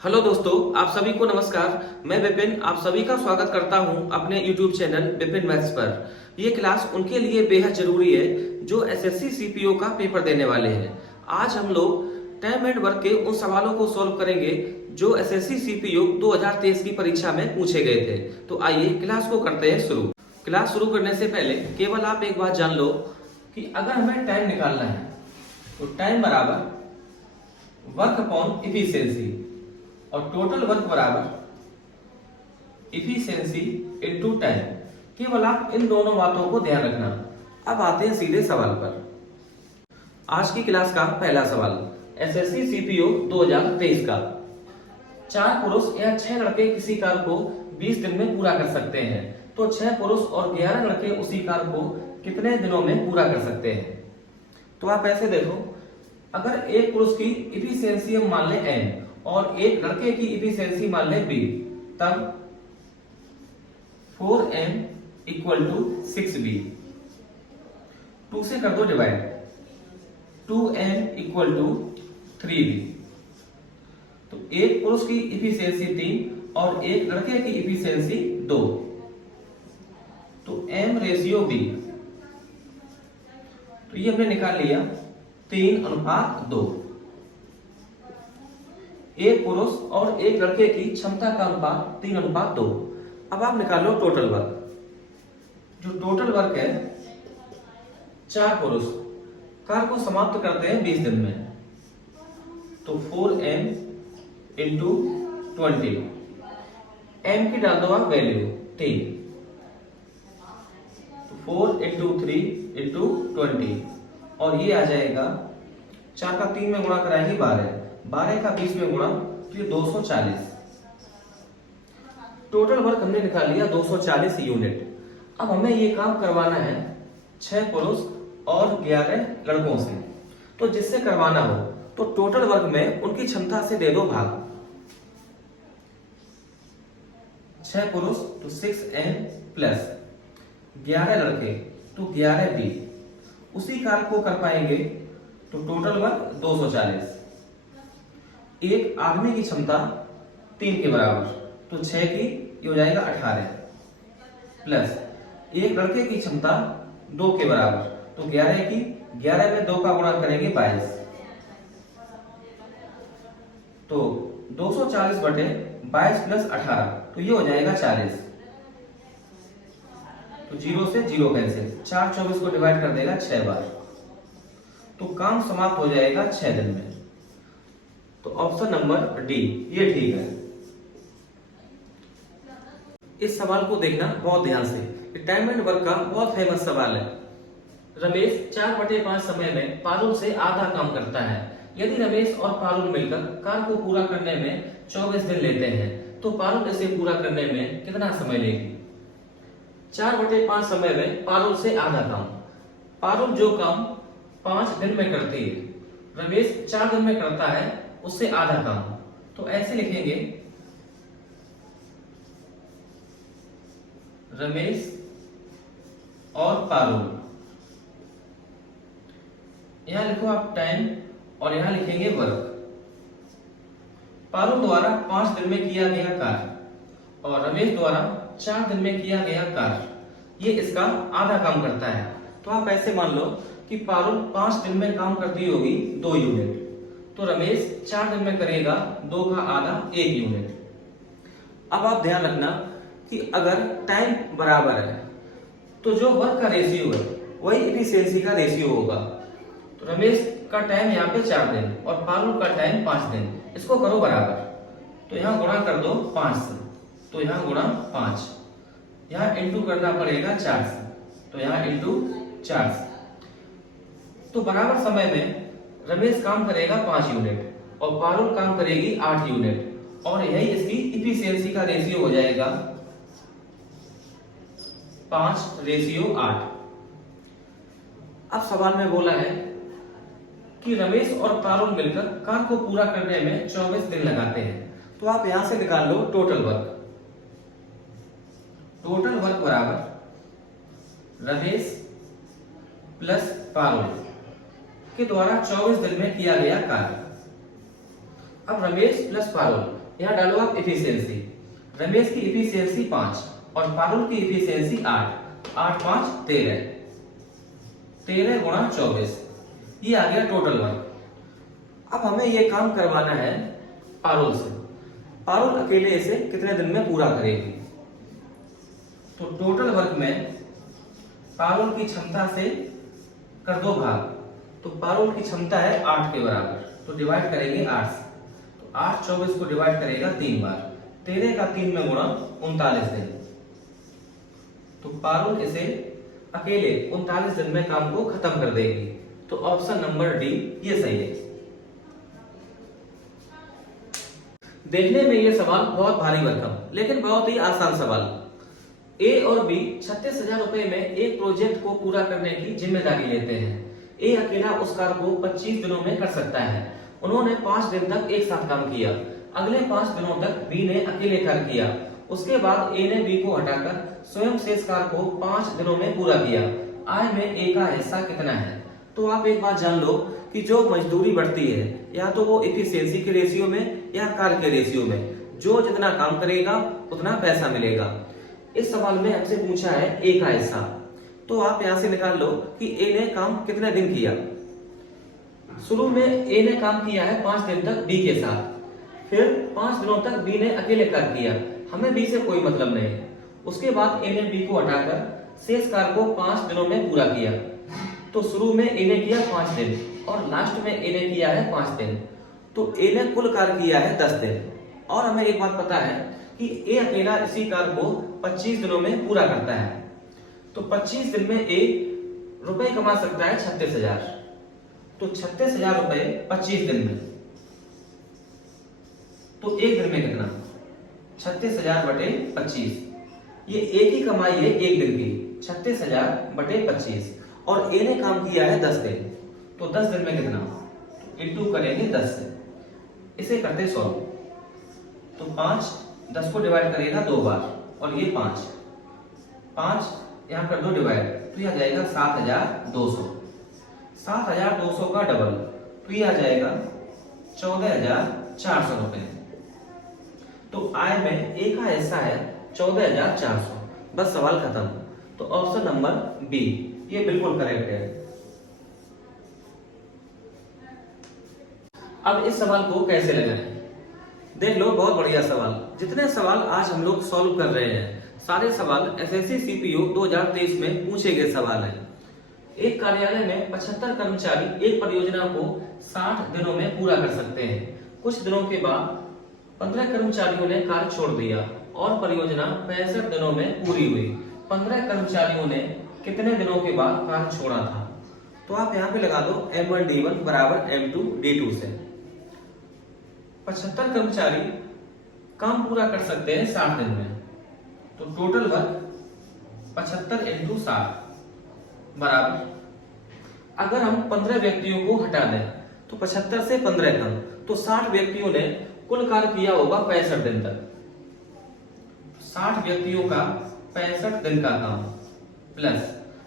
Hello दोस्तों, आप सभी को नमस्कार। मैं विपिन आप सभी का स्वागत करता हूं अपने YouTube चैनल विपिन मैथ्स पर। ये क्लास उनके लिए बेहद जरूरी है जो एसएससी सीपीओ का पेपर देने वाले हैं। आज हम लोग टाइम एंड वर्क के उन सवालों को सॉल्व करेंगे जो एसएससी सीपीओ 2023 की परीक्षा में पूछे गए थे। तो आइए क्लास को करते हैं शुरू। क्लास शुरू करने से पहले केवल आप एक बात जान लो कि अगर हमें टाइम निकालना है तो टाइम बराबर वर्क अपॉन इफिशियंसी और टोटल वर्क बराबर इफिशियंसी इनटू टाइम। केवल आप इन दोनों बातों को ध्यान रखना। अब आते हैं सीधे सवाल पर। आज की क्लास का पहला सवाल एसएससी सीपीओ 2023 का। 4 पुरुष या 6 लड़के किसी कार्य को 20 दिन में पूरा कर सकते हैं, तो 6 पुरुष और 11 लड़के उसी कार्य को कितने दिनों में पूरा कर सकते हैं। तो आप ऐसे देखो, अगर एक पुरुष की इफिशियंसी हम मान लें n और एक लड़के की इफिशियंसी मान लें b, तब 4n इक्वल टू 6b। 2 से कर दो divide, 2n equal to 3b। तो एक पुरुष की इफिशियंसी 3 और एक लड़के की इफिशियंसी 2, तो m रेशियो b। तो ये हमने निकाल लिया 3:2। एक पुरुष और एक लड़के की क्षमता का अनुपात 3:2। अब आप निकाल लो टोटल वर्क। जो टोटल वर्क है, 4 पुरुष कार्य को समाप्त करते हैं 20 दिन में, तो 4m इंटू 20। m की डाल दो आप वैल्यू 3, तो 4 इंटू 3 इंटू 20 और ये आ जाएगा 4 का 3 में गुणा कराएंगे 12, 12 का 20 में गुणा तो ये 240। टोटल वर्क हमने निकाल लिया 240 यूनिट। अब हमें ये काम करवाना है 6 पुरुष और 11 लड़कों से। तो जिससे करवाना हो तो टोटल वर्क में उनकी क्षमता से दे दो भाग। 6 पुरुष तो 6n प्लस 11 लड़के तो 11b। उसी कार्य को कर पाएंगे तो टोटल वर्क 240। एक आदमी की क्षमता 3 के बराबर, तो 6 की ये हो जाएगा 18 प्लस एक लड़के की क्षमता 2 के बराबर, तो 11 की 11 में 2 का गुणा करेंगे 22, तो 240 बटे 22 प्लस 18 तो ये हो जाएगा 40। तो 0 से 0 कैंसिल, 4 24 को डिवाइड कर देगा 6 बार, तो काम समाप्त हो जाएगा 6 दिन में। तो ऑप्शन नंबर डी ये ठीक है। इस सवाल को देखना बहुत ध्यान से। टाइम एंड वर्क का बहुत फेमस सवाल है। रमेश 4/5 समय में पारुल से आधा काम करता है। यदि रमेश और पारुल मिलकर कार्य को पूरा करने में 24 दिन लेते हैं, तो पारुल इसे पूरा करने में कितना समय लेगी। 4/5 समय में पारुल से आधा काम। पारुल जो काम 5 दिन में करती है, रमेश 4 दिन में करता है उससे आधा काम। तो ऐसे लिखेंगे, रमेश और पारुल। यहां लिखो आप टाइम और यहां लिखेंगे वर्क। पारुल द्वारा 5 दिन में किया गया कार्य और रमेश द्वारा 4 दिन में किया गया कार्य, ये इसका आधा काम करता है। तो आप ऐसे मान लो कि पारुल 5 दिन में काम करती होगी 2 यूनिट, तो रमेश 4 दिन में करेगा 2 का आधा 1 यूनिट। अब आप ध्यान रखना कि अगर टाइम बराबर है तो जो वर्क का रेशियो है वही इफिशियंसी का रेशियो होगा। तो रमेश का टाइम यहाँ पे 4 दिन और पारुल का टाइम 5 दिन, इसको करो बराबर। तो यहाँ गुणा कर दो 5 से, तो यहाँ गुणा 5, यहाँ इंटू करना पड़ेगा 4 से, तो यहाँ इंटू 4 से। तो बराबर समय में रमेश काम करेगा 5 यूनिट और पारुल काम करेगी 8 यूनिट, और यही इसकी इफिशियंसी का रेशियो हो जाएगा 5:8। अब सवाल में बोला है कि रमेश और पारुल मिलकर कार्य को पूरा करने में 24 दिन लगाते हैं। तो आप यहां से निकाल लो टोटल वर्क। टोटल वर्क बराबर रमेश प्लस पारुल के द्वारा 24 दिन में किया गया कार्य। अब रमेश प्लस पारुल, यहाँ डालो आप इफिशियंसी। रमेश की इफिशियंसी 5 और पारुल की इफिशियंसी 8, 8 5 13, 13 गुणा 24, ये आ गया टोटल वर्क। अब हमें ये काम करवाना है पारुल से। पारुल अकेले इसे कितने दिन में पूरा करेगी? तो टोटल वर्क में पारुल की क्षमता से कर दो भाग। तो पारुल की क्षमता है 8 के बराबर, तो डिवाइड करेंगे 8 से। तो 8 24 को डिवाइड करेगा 3 बार, 13 का 3 में गुणा 39 दिन। तो पारुल इसे अकेले 39 दिन में काम को खत्म कर देगी। तो ऑप्शन नंबर डी ये सही है। देखने में ये सवाल बहुत भारी भरकम लेकिन बहुत ही आसान सवाल। ए और बी 36,000 रुपए में एक प्रोजेक्ट को पूरा करने की जिम्मेदारी लेते हैं। ए अकेला उस कार्य को 25 दिनों में कर सकता है। उन्होंने 5 दिन तक एक साथ काम किया। अगले 5 दिनों तक बी ने अकेले कार्य किया। उसके बाद ए ने बी को हटाकर स्वयं शेष कार्य को 5 दिनों में पूरा किया। आय में ए का हिस्सा कितना है? तो आप एक बात जान लो कि जो मजदूरी बढ़ती है या तो वो इफिशियंसी के रेशियो में या कार्य के रेशियो में, जो जितना काम करेगा उतना पैसा मिलेगा। इस सवाल में हमसे पूछा है ए का हिस्सा, तो आप यहां से निकाल लो कि ए ने काम कितने दिन किया। शुरू में ए ने काम किया है 5 दिन तक बी के साथ, फिर 5 दिनों तक बी ने अकेले कार्य किया। हमें बी से कोई मतलब नहीं। उसके बाद ए ने बी को हटाकर शेष कार्य को 5 दिनों में पूरा किया। तो शुरू में ए ने किया 5 दिन और लास्ट में ए ने किया है 5 दिन। तो ए ने कुल कार्य किया है 10 दिन। और हमें एक बात पता है कि ए अकेला इसी कार्य को 25 दिनों में पूरा करता है। तो 25 दिन में ए रुपए कमा सकता है 36,000। तो 36,000 रुपए 25 दिन में, तो एक दिन में कितना? 36,000 बटे 25। ये ए की कमाई है एक दिन की, 36,000 बटे 25। और ए ने काम किया है 10 दिन, तो 10 दिन में कितना? इंटू करेंगे 10 से। इसे करते सॉल्व। तो 5 10 को डिवाइड करेगा 2 बार और ये 5 यहां कर दो डिवाइड, तो ये आ जाएगा 7,200। 7,200 का डबल, तो ये आ जाएगा 14,400 रुपए। तो आय में ए का हिस्सा है 14,400। बस सवाल खत्म। तो ऑप्शन नंबर बी ये बिल्कुल करेक्ट है। अब इस सवाल को कैसे लगाएं? देख लो, बहुत बढ़िया सवाल। जितने सवाल आज हम लोग सॉल्व कर रहे हैं सारे सवाल एसएससी सीपीओ 2023 में पूछे गए सवाल हैं। एक कार्यालय में 75 कर्मचारी एक परियोजना को 60 दिनों में पूरा कर सकते हैं। कुछ दिनों के बाद 15 कर्मचारियों ने कार्य छोड़ दिया और परियोजना 65 दिनों में पूरी हुई। 15 कर्मचारियों ने कितने दिनों के बाद कार्य छोड़ा था? तो आप यहाँ पे लगा दो M1 D1 बराबर M2 D2 से। 75 कर्मचारी काम पूरा कर सकते हैं 60 दिन में। तो टोटल वर्क 75 इंटू 60 बराबर, अगर हम 15 व्यक्तियों को हटा दें तो 75 से 15 कम, तो 60 व्यक्तियों ने कुल कार्य किया होगा 65 दिन तक। 60 व्यक्तियों का 65 दिन का काम प्लस,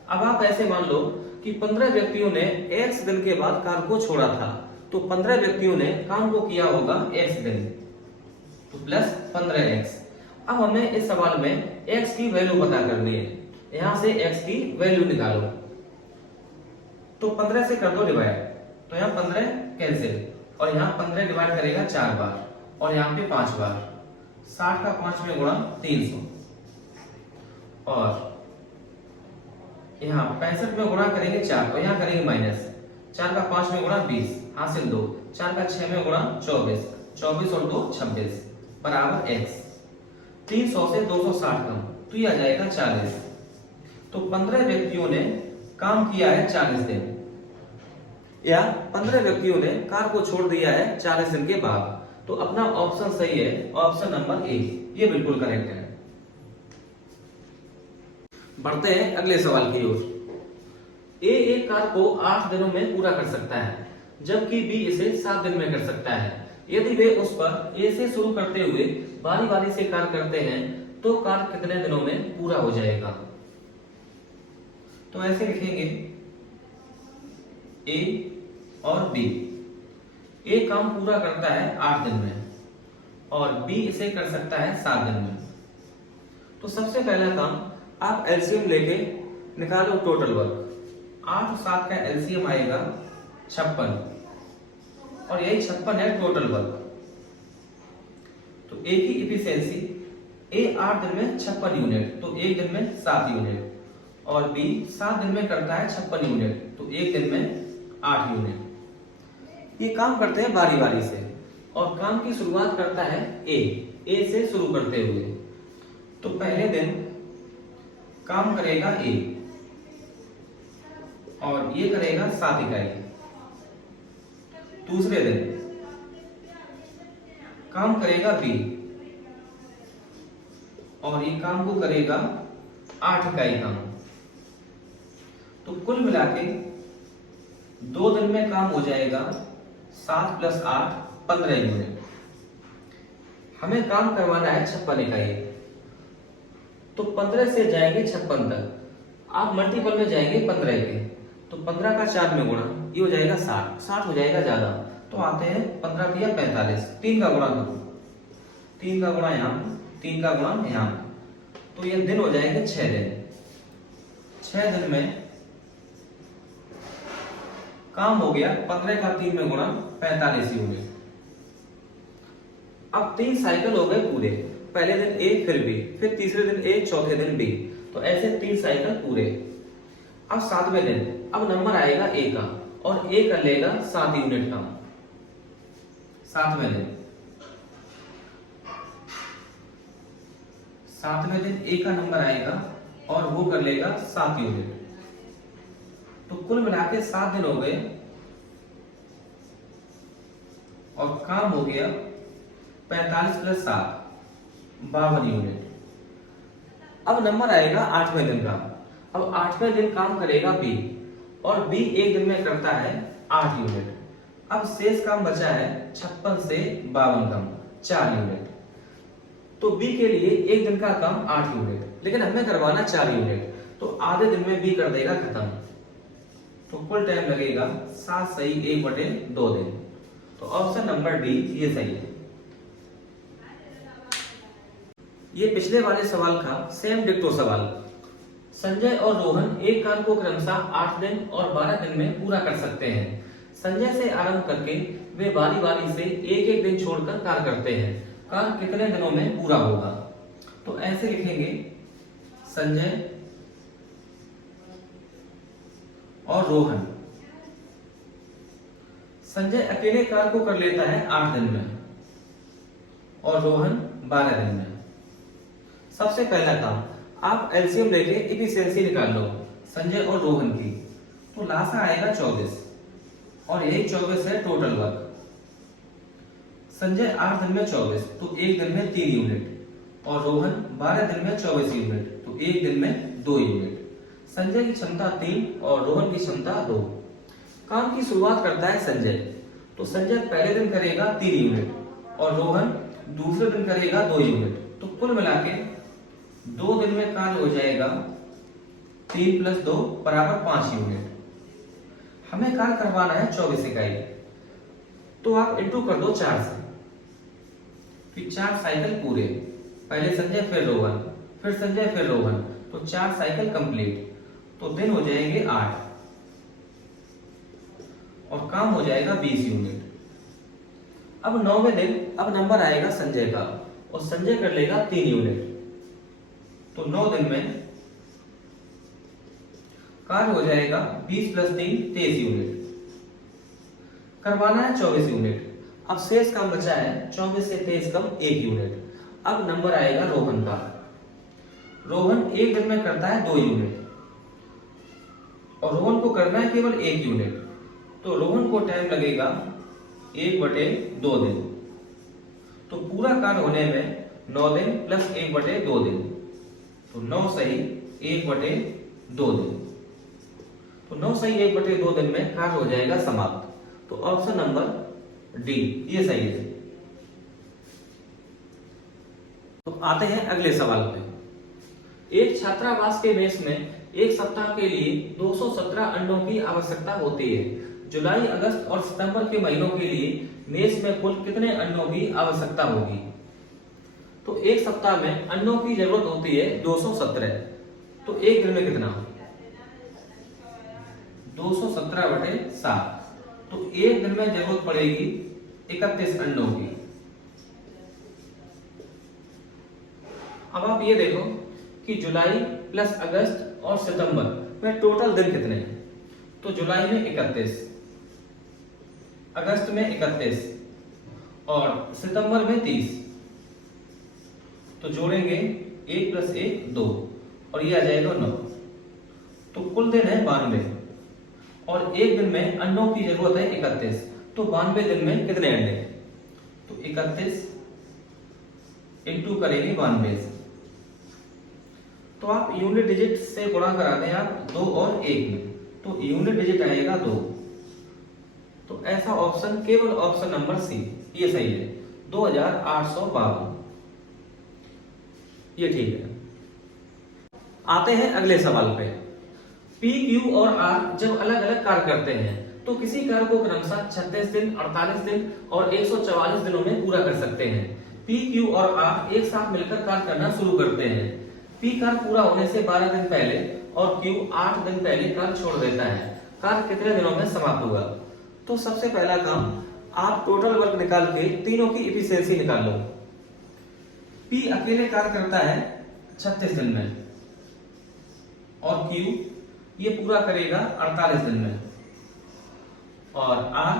अब आप ऐसे मान लो कि 15 व्यक्तियों ने x दिन के बाद कार्य को छोड़ा था, तो 15 व्यक्तियों ने काम को किया होगा x दिन, तो प्लस 15x। अब हमें इस सवाल में x की वैल्यू पता करनी है। यहां से x की वैल्यू निकालो। तो 15 से कर दो डिवाइड, तो यहाँ 15 कैंसिल और यहाँ 15 डिवाइड करेगा 4 बार और यहाँ पे 5 बार। 60 का 5 में गुणा 300 और यहाँ 65 में गुणा करेंगे 4, तो यहाँ करेंगे माइनस। 4 का 5 में गुणा 20 हासिल 2। 4 का 6 में गुणा 24, 24 और 2 26 बराबर x। 300 से 260 कम, तो ये आ जाएगा 40। तो 15 व्यक्तियों ने काम किया है 40 दिन, या 15 व्यक्तियों ने कार्य को छोड़ दिया है 40 दिन के बाद। तो अपना ऑप्शन सही है, ऑप्शन नंबर ए ये बिल्कुल करेक्ट है। बढ़ते हैं अगले सवाल की ओर। ए एक कार्य को 8 दिनों में पूरा कर सकता है, जबकि बी इसे 7 दिन में कर सकता है। यदि वे उस पर ए से शुरू करते हुए बारी बारी से कार्य करते हैं तो कार्य कितने दिनों में पूरा हो जाएगा? तो ऐसे लिखेंगे ए और बी। ए काम पूरा करता है 8 दिन में और बी इसे कर सकता है 7 दिन में। तो सबसे पहला काम, आप एलसीएम लेके निकालो टोटल वर्क। 8 और 7 का एलसीएम आएगा 56 और यही 56 है टोटल वर्क। तो ए की इफिशियंसी, ए 8 दिन में 56 यूनिट, तो एक दिन में 7 यूनिट, और बी 7 दिन में करता है 56 यूनिट, तो एक दिन में 8 यूनिट। ये काम करते हैं बारी बारी से और काम की शुरुआत करता है ए से शुरू करते हुए। तो पहले दिन काम करेगा ए और ये करेगा 7 इकाई। दूसरे दिन काम करेगा बी और ये काम को करेगा 8 इकाई काम। तो कुल मिला के 2 दिन में काम हो जाएगा 7 + 8 15 यूनिट। हमें काम करवाना है 56 इकाई, तो 15 से जाएंगे 56 तक। आप मल्टीपल में जाएंगे 15 के, तो 15 का 4 में गुणा, ये हो जाएगा 60 हो जाएगा ज्यादा। तो आते हैं 15 × 45, 3 का गुणा करो, 3 का गुणा यहाँ, 3 का गुणा यहाँ, तो ये दिन हो जाएंगे 6 दिन। 6 दिन में काम हो गया 15 का 3 में गुणा 45 यूनिट। अब 3 साइकिल हो गए पूरे, पहले दिन ए फिर बी, फिर तीसरे दिन ए, चौथे दिन बी, तो ऐसे 3 साइकिल पूरे। अब 7वें दिन अब नंबर आएगा ए का और ए कर लेगा 7 यूनिट काम। 7वें दिन ए का नंबर आएगा और वो कर लेगा 7 यूनिट। तो कुल मिला के 7 दिन हो गए और काम हो गया 45 + 7 52 यूनिट। अब नंबर आएगा 8वें दिन का। अब 8वें दिन काम करेगा बी और बी एक दिन में करता है 8 यूनिट। अब शेष काम बचा है 56 से 52 काम, 4 यूनिट। तो बी के लिए एक दिन का काम 8 यूनिट, लेकिन हमें करवाना 4 यूनिट, तो आधे दिन में बी कर देगा खत्म। तो कुल टाइम लगेगा 7 सही 1/2 दिन। तो ऑप्शन नंबर डी ये सही है। ये पिछले वाले सवाल का सेम डिक्टो सवाल। संजय और रोहन एक कार्य को क्रमशः 8 दिन और 12 दिन में पूरा कर सकते हैं। संजय से आरंभ करके वे बारी बारी से एक एक दिन छोड़कर कार्य करते हैं। कार्य कितने दिनों में पूरा होगा? तो ऐसे लिखेंगे, संजय और रोहन। संजय अकेले कार्य को कर लेता है 8 दिन में और रोहन 12 दिन में। सबसे पहला काम, आप एलसीएम लेके इफिशियंसी निकाल लो संजय और रोहन की। तो लासा आएगा 24 और यही 24 है टोटल वर्क। संजय 8 दिन में 24, तो एक दिन में 3 यूनिट, और रोहन 12 दिन में 24 यूनिट, तो एक दिन में 2 यूनिट। संजय की क्षमता 3 और रोहन की क्षमता 2। काम की शुरुआत करता है संजय, तो संजय पहले दिन करेगा 3 यूनिट और रोहन दूसरे दिन करेगा 2 यूनिट। तो कुल मिला के 2 दिन में कार्य हो जाएगा 3 + 2 = 5 यूनिट। हमें कार्य करवाना है 24 इकाई, तो आप इंटू कर दो 4 से, फिर 4 साइकिल पूरे, पहले संजय फिर रोहन, फिर संजय फिर रोहन, तो 4 साइकिल कंप्लीट, तो दिन हो जाएंगे 8 और काम हो जाएगा 20 यूनिट। अब 9वें दिन अब नंबर आएगा संजय का और संजय कर लेगा 3 यूनिट, तो 9 दिन में कार्य हो जाएगा 20 + 3 23 यूनिट। करवाना है 24 यूनिट। अब शेष काम बचा है 24 से 23 कम 1 यूनिट। अब नंबर आएगा रोहन का। रोहन एक दिन में करता है 2 यूनिट और रोहन को करना है केवल 1 यूनिट, तो रोहन को टाइम लगेगा 1/2 दिन। तो पूरा कार्य होने में 9 दिन + 1/2 दिन, तो 9 सही 1/2 दिन। तो 9 सही 1/2 दिन में कार्य हो जाएगा समाप्त। तो ऑप्शन नंबर डी ये सही है। तो आते हैं अगले सवाल पे। एक छात्रावास के मेस में एक सप्ताह के लिए 217 अंडों की आवश्यकता होती है। जुलाई, अगस्त और सितंबर के महीनों के लिए मेष में कुल कितने अंडों की आवश्यकता होगी? तो एक सप्ताह में अंडों की जरूरत होती है 217। तो एक दिन में कितना? 217/7। तो एक दिन में जरूरत पड़ेगी 31 अंडों की। अब आप ये देखो कि जुलाई प्लस अगस्त और सितंबर में टोटल दिन कितने हैं? तो जुलाई में 31, अगस्त में 31 और सितंबर में 30। तो जोड़ेंगे 1 + 1 2 और ये आ जाएगा 9। तो कुल दिन है 92 और एक दिन में अंडों की जरूरत है 31। तो 92 दिन में कितने अंडे? तो 31 इंटू करेंगे 92 से। तो आप यूनिट डिजिट से गुणा करा दें आप 2 और 1 में, तो यूनिट डिजिट आएगा 2। तो ऐसा ऑप्शन केवल ऑप्शन नंबर सी ये सही है, 2852 ये ठीक है। आते हैं अगले सवाल पे। पी, क्यू और आर जब अलग अलग कार्य करते हैं तो किसी कार्य को क्रमशः 36 दिन, 48 दिन और 144 दिनों में पूरा कर सकते हैं। पी, क्यू और आर एक साथ मिलकर कार्य करना शुरू करते हैं। पी कार्य पूरा होने से 12 दिन पहले और क्यू 8 दिन पहले कार्य छोड़ देता है। कार्य कितने दिनों में समाप्त होगा? तो सबसे पहला काम, आप टोटल वर्क निकाल के तीनों की इफिशियंसी निकाल लो। पी अकेले कार्य करता है 36 दिन में और क्यू ये पूरा करेगा 48 दिन में और आर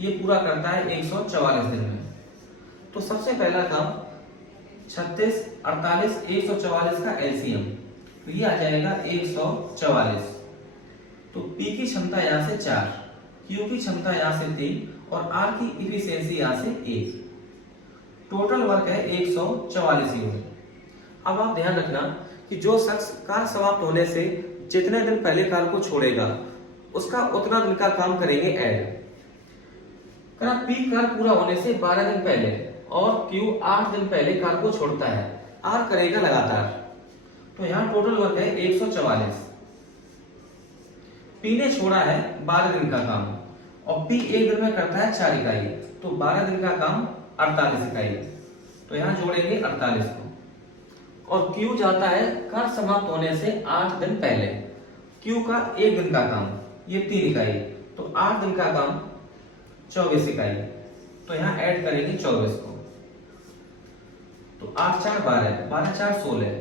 ये पूरा करता है 144 दिन में। तो सबसे पहला काम 36, 48, 144 का एलसीएम, तो ये आ जाएगा 144। तो पी की क्षमता यहां से 4, क्यू की क्षमता यहां से 3 और आर की इफिशियंसी यहां से 1। टोटल वर्क है 144 यूनिट। अब आप ध्यान रखना कि जो शख्स कार्य समाप्त होने से जितने दिन पहले कार्य को छोड़ेगा उसका उतना दिन का काम करेंगे ऐड। पी कार्य पूरा होने से 12 दिन पहले और क्यू 8 दिन पहले कार्य को छोड़ता है, आर करेगा लगातार। तो यहाँ टोटल वर्क है 144। पी ने छोड़ा है 12 दिन का काम और पी एक दिन में करता है 4 इकाई, तो 12 दिन का काम 48 इकाई। तो यहाँ जोड़ेंगे 48 को। और क्यू जाता है कार्य समाप्त होने से 8 दिन पहले। क्यू का एक दिन का काम ये 3 इकाई, तो 8 दिन का काम 24 इकाई। तो यहाँ ऐड करेंगे 24 को। तो 8 4 12, 12 4 16,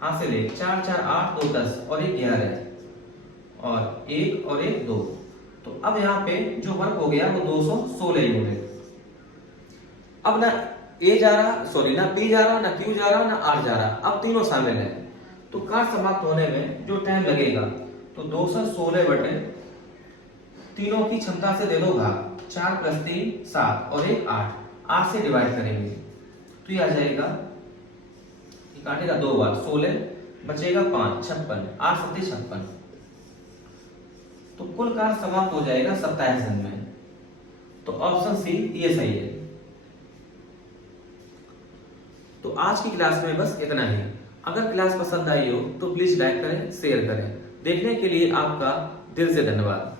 हासिल 1, 4 4 8 2 10 और 1 11 और 1 और 1 2। तो अब यहाँ पे जो वर्क हो गया वो 216 यूनिट। अब ना ए जा रहा, सॉरी ना पी जा रहा, ना क्यू जा रहा, ना आर जा रहा, अब तीनों शामिल है। तो कार्य समाप्त होने में जो टाइम लगेगा तो 216 बटे तीनों की क्षमता से दे दो भाग, 4 + 3 7 और 1 8, 8 से डिवाइड करेंगे तो ये आ जाएगा, ये काटेगा 2 बार, 16 बचेगा 5 56, 8 7 56। तो कुल कार्य समाप्त हो जाएगा 27 दिन में। तो ऑप्शन सी ये सही है। तो आज की क्लास में बस इतना ही। अगर क्लास पसंद आई हो तो प्लीज लाइक करें, शेयर करें। देखने के लिए आपका दिल से धन्यवाद।